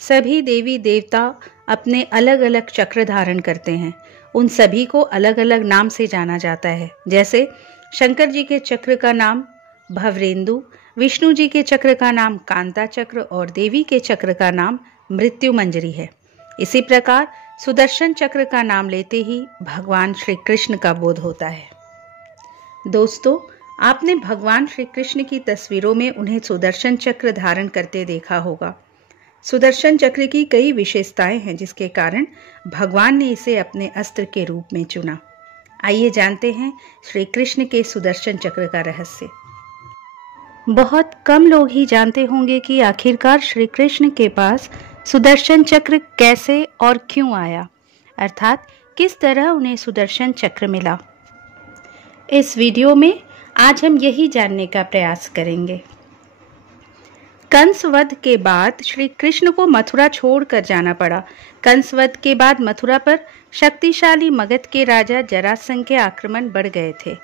सभी देवी देवता अपने अलग अलग चक्र धारण करते हैं। उन सभी को अलग अलग नाम से जाना जाता है। जैसे शंकर जी के चक्र का नाम भवरेंदु, विष्णु जी के चक्र का नाम कांता चक्र और देवी के चक्र का नाम मृत्यु मंजरी है। इसी प्रकार सुदर्शन चक्र का नाम लेते ही भगवान श्री कृष्ण का बोध होता है। दोस्तों, आपने भगवान श्री कृष्ण की तस्वीरों में उन्हें सुदर्शन चक्र धारण करते देखा होगा। सुदर्शन चक्र की कई विशेषताएं हैं जिसके कारण भगवान ने इसे अपने अस्त्र के रूप में चुना। आइए जानते हैं श्री कृष्ण के सुदर्शन चक्र का रहस्य। बहुत कम लोग ही जानते होंगे कि आखिरकार श्री कृष्ण के पास सुदर्शन चक्र कैसे और क्यों आया, अर्थात किस तरह उन्हें सुदर्शन चक्र मिला। इस वीडियो में आज हम यही जानने का प्रयास करेंगे। कंस वध के बाद श्री कृष्ण को मथुरा छोड़कर जाना पड़ा। कंस वध के बाद मथुरा पर शक्तिशाली मगध के राजा जरासंध के आक्रमण बढ़ गए थे।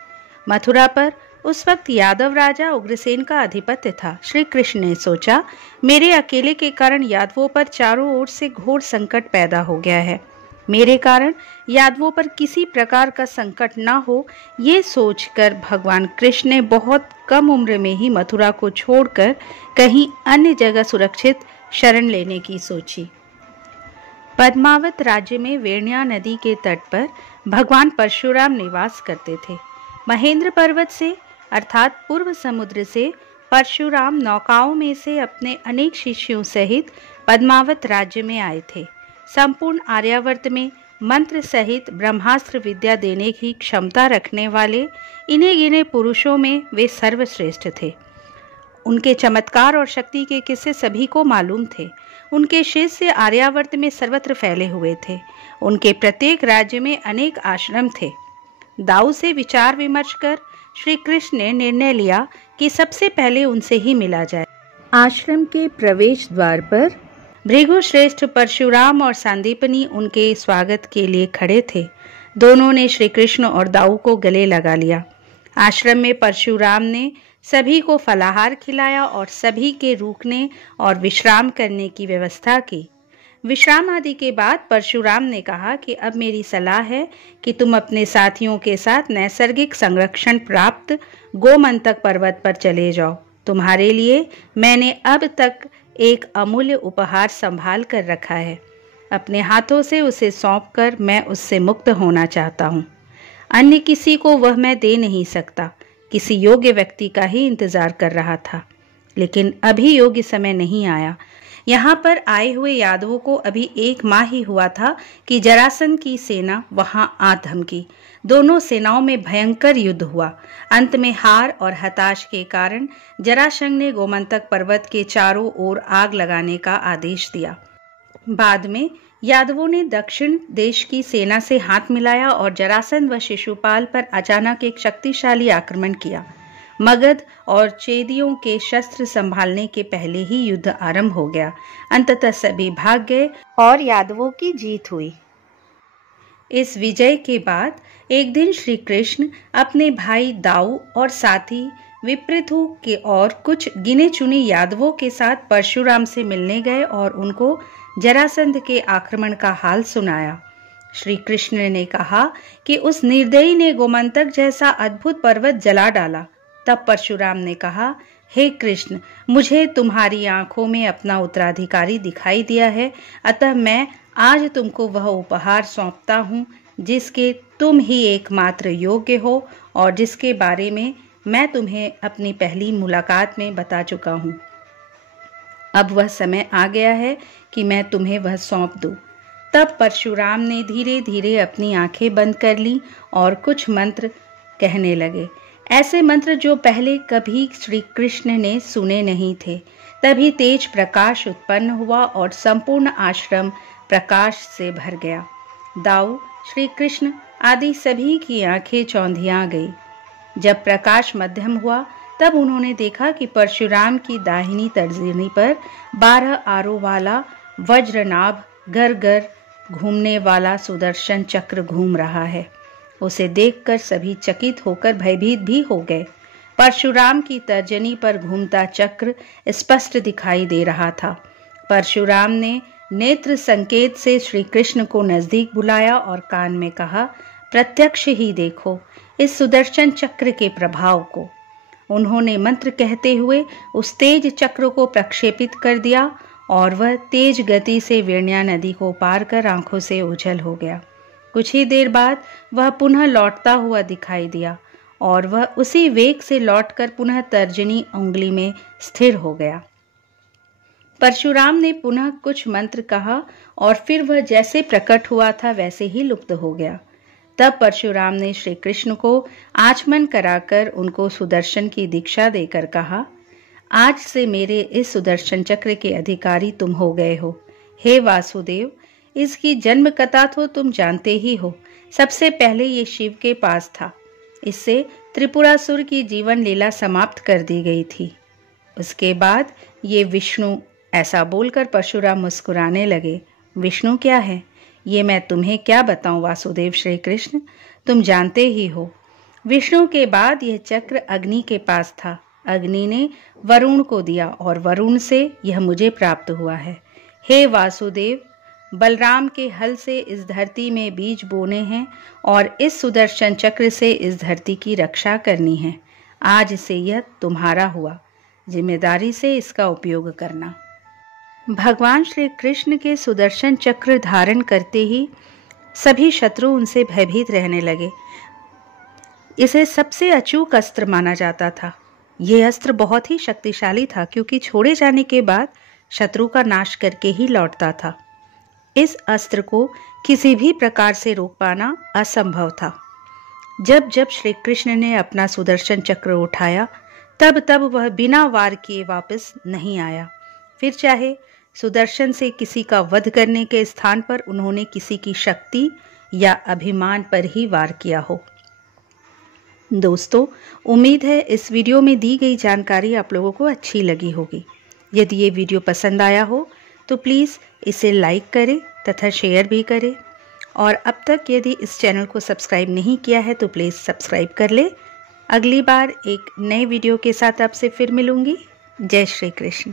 मथुरा पर उस वक्त यादव राजा उग्रसेन का आधिपत्य था। श्री कृष्ण ने सोचा, मेरे अकेले के कारण यादवों पर चारों ओर से घोर संकट पैदा हो गया है। मेरे कारण यादवों पर किसी प्रकार का संकट ना हो, ये सोचकर भगवान कृष्ण ने बहुत कम उम्र में ही मथुरा को छोड़कर कहीं अन्य जगह सुरक्षित शरण लेने की सोची। पद्मावत राज्य में वेण्या नदी के तट पर भगवान परशुराम निवास करते थे। महेंद्र पर्वत से अर्थात पूर्व समुद्र से परशुराम नौकाओं में से अपने अनेक शिष्यों सहित पद्मावत राज्य में आए थे। संपूर्ण आर्यावर्त में मंत्र सहित ब्रह्मास्त्र विद्या देने की क्षमता रखने वाले इन्हें गिने पुरुषों में वे सर्वश्रेष्ठ थे। उनके चमत्कार और शक्ति के किस्से सभी को मालूम थे। उनके शिष्य आर्यावर्त में सर्वत्र फैले हुए थे। उनके प्रत्येक राज्य में अनेक आश्रम थे। दाऊ से विचार विमर्श कर श्री कृष्ण ने निर्णय लिया कि सबसे पहले उनसे ही मिला जाए। आश्रम के प्रवेश द्वार पर भृगुश्रेष्ठ परशुराम और सांदीपनी उनके स्वागत के लिए खड़े थे। दोनों ने श्री कृष्ण और दाऊ को गले लगा लिया। आश्रम में परशुराम ने सभी को फलाहार खिलाया और सभी के रुकने और विश्राम करने की व्यवस्था की। विश्राम आदि के बाद परशुराम ने कहा कि अब मेरी सलाह है कि तुम अपने साथियों के साथ नैसर्गिक संरक्षण प्राप्त गोमंतक पर्वत पर चले जाओ। तुम्हारे लिए मैंने अब तक एक अमूल्य उपहार संभाल कर रखा है। अपने हाथों से उसे सौंपकर मैं उससे मुक्त होना चाहता हूँ। अन्य किसी को वह मैं दे नहीं सकता। किसी योग्य व्यक्ति का ही इंतजार कर रहा था, लेकिन अभी योग्य समय नहीं आया। यहाँ पर आए हुए यादवों को अभी 1 माह ही हुआ था कि जरासंध की सेना वहां आ धमकी। दोनों सेनाओं में भयंकर युद्ध हुआ। अंत में हार और हताश के कारण जरासंध ने गोमंतक पर्वत के चारों ओर आग लगाने का आदेश दिया। बाद में यादवों ने दक्षिण देश की सेना से हाथ मिलाया और जरासंध व शिशुपाल पर अचानक एक शक्तिशाली आक्रमण किया। मगध और चेदियों के शस्त्र संभालने के पहले ही युद्ध आरंभ हो गया। अंततः सभी भाग गए और यादवों की जीत हुई। इस विजय के बाद एक दिन श्री कृष्ण अपने भाई दाऊ और साथी विप्रथु के और कुछ गिने चुने यादवों के साथ परशुराम से मिलने गए और उनको जरासंध के आक्रमण का हाल सुनाया। श्री कृष्ण ने कहा कि उस निर्दयी ने गोमंतक जैसा अद्भुत पर्वत जला डाला। तब परशुराम ने कहा, हे कृष्ण, मुझे तुम्हारी आंखों में अपना उत्तराधिकारी दिखाई दिया है, अतः मैं आज तुमको वह उपहार सौंपता हूँ जिसके तुम ही एकमात्र योग्य हो और जिसके बारे में मैं तुम्हें अपनी पहली मुलाकात में बता चुका हूँ। अब वह समय आ गया है कि मैं तुम्हें वह सौंप दूँ। तब परशुराम ने धीरे धीरे अपनी आंखें बंद कर ली और कुछ मंत्र कहने लगे, ऐसे मंत्र जो पहले कभी श्री कृष्ण ने सुने नहीं थे। तभी तेज प्रकाश उत्पन्न हुआ और संपूर्ण आश्रम प्रकाश से भर गया। दाऊ, श्री कृष्ण आदि सभी की आंखें चौंधिया गई। जब प्रकाश मध्यम हुआ तब उन्होंने देखा कि परशुराम की दाहिनी तर्जनी पर 12 आरों वाला वज्रनाभ गर घूमने वाला सुदर्शन चक्र घूम रहा है। उसे देखकर सभी चकित होकर भयभीत भी हो गए। परशुराम की तर्जनी पर घूमता चक्र स्पष्ट दिखाई दे रहा था। परशुराम ने नेत्र संकेत से श्री कृष्ण को नजदीक बुलाया और कान में कहा, प्रत्यक्ष ही देखो इस सुदर्शन चक्र के प्रभाव को। उन्होंने मंत्र कहते हुए उस तेज चक्र को प्रक्षेपित कर दिया और वह तेज गति से वेण्या नदी को पार कर आंखों से ओझल हो गया। कुछ ही देर बाद वह पुनः लौटता हुआ दिखाई दिया और वह उसी वेग से लौटकर पुनः तर्जनी उंगली में स्थिर हो गया। परशुराम ने पुनः कुछ मंत्र कहा और फिर वह जैसे प्रकट हुआ था वैसे ही लुप्त हो गया। तब परशुराम ने श्री कृष्ण को आचमन कराकर उनको सुदर्शन की दीक्षा देकर कहा, आज से मेरे इस सुदर्शन चक्र के अधिकारी तुम हो गए हो। हे वासुदेव, इसकी जन्म कथा तो तुम जानते ही हो। सबसे पहले ये शिव के पास था। इससे त्रिपुरासुर की जीवन लीला समाप्त कर दी गई थी। उसके बाद ये विष्णु, ऐसा बोलकर परशुराम मुस्कुराने लगे। विष्णु क्या है ये मैं तुम्हें क्या बताऊं वासुदेव श्री कृष्ण, तुम जानते ही हो। विष्णु के बाद यह चक्र अग्नि के पास था। अग्नि ने वरुण को दिया और वरुण से यह मुझे प्राप्त हुआ है। हे वासुदेव, बलराम के हल से इस धरती में बीज बोने हैं और इस सुदर्शन चक्र से इस धरती की रक्षा करनी है। आज से यह तुम्हारा हुआ, जिम्मेदारी से इसका उपयोग करना। भगवान श्री कृष्ण के सुदर्शन चक्र धारण करते ही सभी शत्रु उनसे भयभीत रहने लगे। इसे सबसे अचूक अस्त्र माना जाता था। यह अस्त्र बहुत ही शक्तिशाली था क्योंकि छोड़े जाने के बाद शत्रु का नाश करके ही लौटता था। इस अस्त्र को किसी भी प्रकार से रोक पाना असंभव था। जब जब श्री कृष्ण ने अपना सुदर्शन चक्र उठाया तब तब वह बिना वार किए वापस नहीं आया। फिर चाहे सुदर्शन से किसी का वध करने के स्थान पर उन्होंने किसी की शक्ति या अभिमान पर ही वार किया हो। दोस्तों, उम्मीद है इस वीडियो में दी गई जानकारी आप लोगों को अच्छी लगी होगी। यदि ये वीडियो पसंद आया हो तो प्लीज़ इसे लाइक करें तथा शेयर भी करें। और अब तक यदि इस चैनल को सब्सक्राइब नहीं किया है तो प्लीज़ सब्सक्राइब कर ले। अगली बार एक नए वीडियो के साथ आपसे फिर मिलूंगी। जय श्री कृष्ण।